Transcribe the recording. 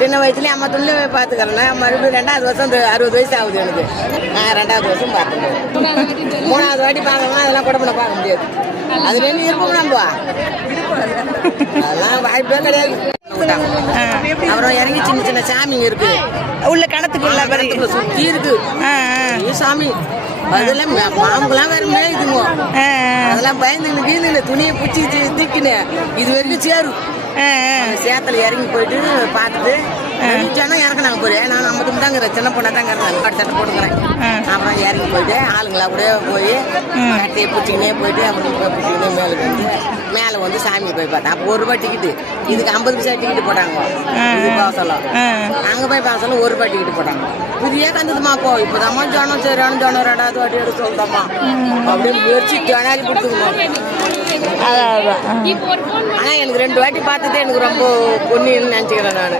சின்ன வயசுலேயே அம்மா துள்ளி பார்த்துக்கிறேன். மறுபடியும் 2வது வருஷம் 60 வயசு ஆகுது எனக்கு. நான் 2வது வருஷம் பார்த்துக்கிறேன். 3வது வாட்டி பார்க்கலாம், அதெல்லாம் கூட பண்ண பார்க்க முடியாது. அது வேணும் இருப்போம் நம்ம, அதெல்லாம் வாய்ப்பே கிடையாது. அப்புறம் இறங்கி சின்ன சின்ன சாமிங்க இருக்கு உள்ள கணத்துக்குள்ள சுற்றி இருக்கு சாமி. அதெல்லாம் மாமுக்கெல்லாம் வேற மேய்க்குங்க. அதெல்லாம் பயந்துன்னு கீழ்ந்து துணியை பிடிச்சி தூக்கினு இது வரைக்கும் சேரும். சேத்துல இறங்கி போயிட்டு பார்த்துட்டு ஜனம் இறக்குனாங்க போய். நான் 50 தாங்க சின்ன பொண்ணா தாங்க இருந்தாங்க. சட்டை போட்டுக்கிறேன். அப்புறம் இறங்கி போயிட்டு ஆளுங்களா கூட போய் கட்டையை பிடிச்சிக்கினே போயிட்டு அப்புறம் பிடிச்சிக்கினே மேலே வந்து சாமி போய் பார்த்தேன். அப்போ 1 ரூபாய் டிக்கெட்டு. இதுக்கு 50 பைசா டிக்கெட்டு போட்டாங்க. இது பாசலம் அங்கே போய் பாசலம் 1 ரூபாய் டிக்கெட்டு போட்டாங்க. புதிய கந்ததுமா போ இப்போதாம்மா ஜனம் சரியான ஜனம் 2வது வாட்டி எடுத்து சொல்லிட்டோம்மா அப்படியே முயற்சி ஜனாலி கொடுத்துக்கணும். ஆனால் எனக்கு 2 வாட்டி பார்த்ததே எனக்கு ரொம்ப பொண்ணுன்னு நினச்சிக்கிறேன் நான்.